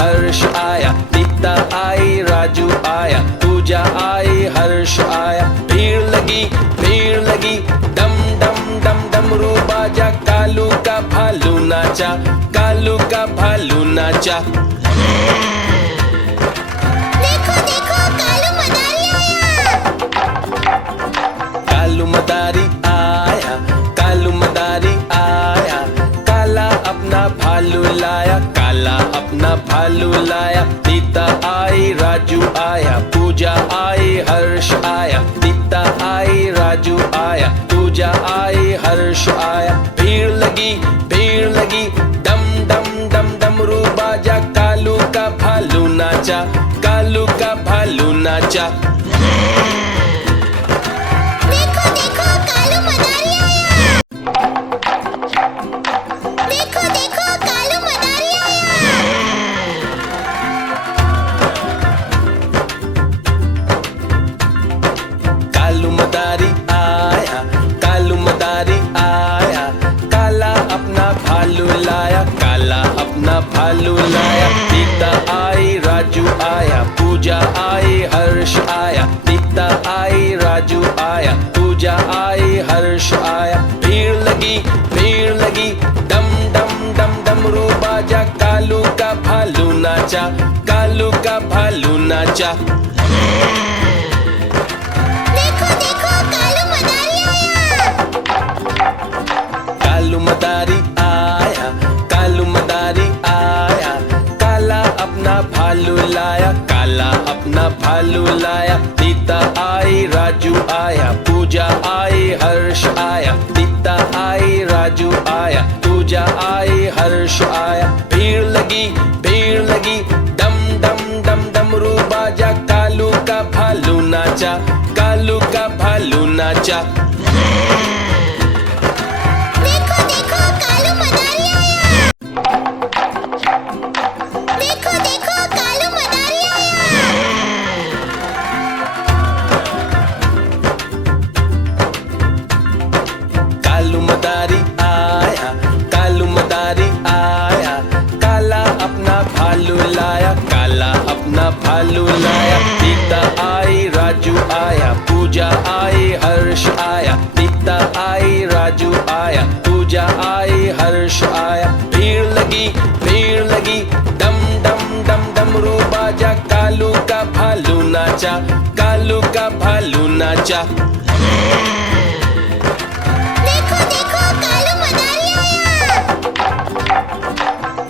हर्ष आया, दीप्ता आई, राजू आया, पूजा आई, हर्ष आया। भीड़ लगी, डम डम डम डमरू बाजा, कालू का भालू नाचा, कालू का भालू नाचा। देखो देखो कालू मदारी आया। कालू मदारी आया, कालू मदारी आया, काला अपना भालू लाया, काला अपना भालू लाया। दीप्ता आई, राजू आया, पूजा आई, हर्ष आया, दीप्ता आई, राजू आया, पूजा आई, हर्ष आया। भीड़ लगी, डम डम डम डमरू बाजा, कालू का भालू नाचा, कालू का भालू नाचा। देखो देखो कालू मदारी आया। देखो देखो कालू मदारी आया। कालू मदारी आया, कालू मदारी आया, काला अपना भालू लाया, काला अपना भालू लाया। दीप्ता आई, राजू आया, पूजा आई, हर्ष आया, दीप्ता आई, राजू आया, पूजा आई, हर्ष आया। भीड़ लगी, डम डम डम डमरू बाजा, कालू का भालू नाचा, कालू का भालू नाचा। देखो देखो कालू मदारी आया। कालू मदारी आया, कालू मदारी आया, काला अपना भालू लाया, काला अपना भालू लाया। दीप्ता आई, राजू आया, पूजा आई, हर्ष आया, दीप्ता आई, राजू आया, पूजा आई, हर्ष आया। भीड़ लगी, डम डम डम डमरू बाजा, कालू का भालू नाचा, कालू का भालू नाचा। देखो देखो कालू मदारी आया। देखो देखो कालू मदारी आया। कालू मदारी आया, कालू मदारी आया, काला अपना भालू लाया, काला अपना भालू लाया। दीप्ता आई, राजू आया, पूजा आई, हर्ष आया, दीप्ता आई, राजू आया, पूजा आई, हर्ष आया। भीड़ लगी, डम डम डम डमरू बाजा, कालू का भालू नाचा, कालू का भालू नाचा। देखो देखो कालू मदारी आया।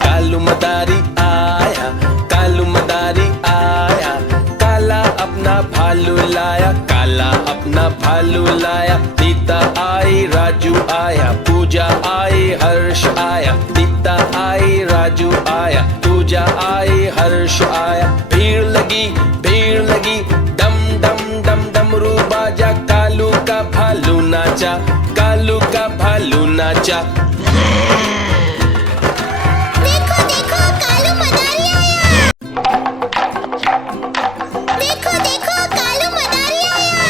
कालू मदारी आया, कालू मदारी आया, काला अपना भालू लाया, काला अपना भालू लाया। दीप्ता आई, राजू आया, पूजा आई, हर्ष आया, दीप्ता आई, राजू आया, पूजा आई, हर्ष आया। भीड़ लगी, डम डम डम डमरू बाजा, कालू का भालू नाचा, कालू का भालू नाचा। देखो देखो कालू मदारी आया। देखो देखो कालू मदारी आया।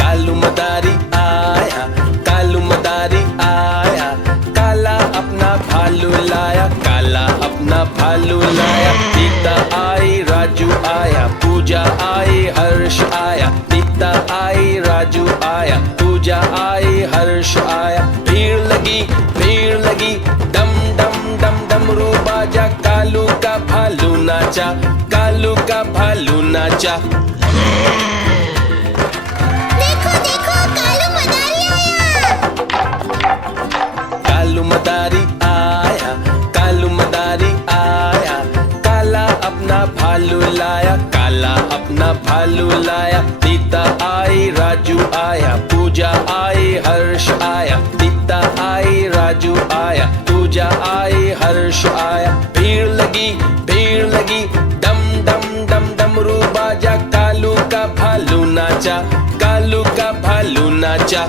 कालू मदारी आया, कालू मदारी आया, काला अपना भालू लाया, काला अपना भालू लाया। दीप्ता आई, राजू आया, पूजा आई, हर्ष आया, दीप्ता आई, राजू आया, पूजा आई, हर्ष आया। भीड़ लगी, डम डम डम डमरू बाजा, कालू का भालू नाचा, कालू का भालू नाचा। देखो देखो कालू मदारी आया। कालू मदारी आया, कालू मदारी आया, काला अपना भालू लाया, काला अपना भालू लाया। दीप्ता आई, राजू आया, पूजा आई, हर्ष आया, दीप्ता आई, राजू आया, पूजा आई, हर्ष आया। भीड़ लगी, डम डम डम डमरू बाजा, कालू का भालू नाचा, कालू का भालू नाचा।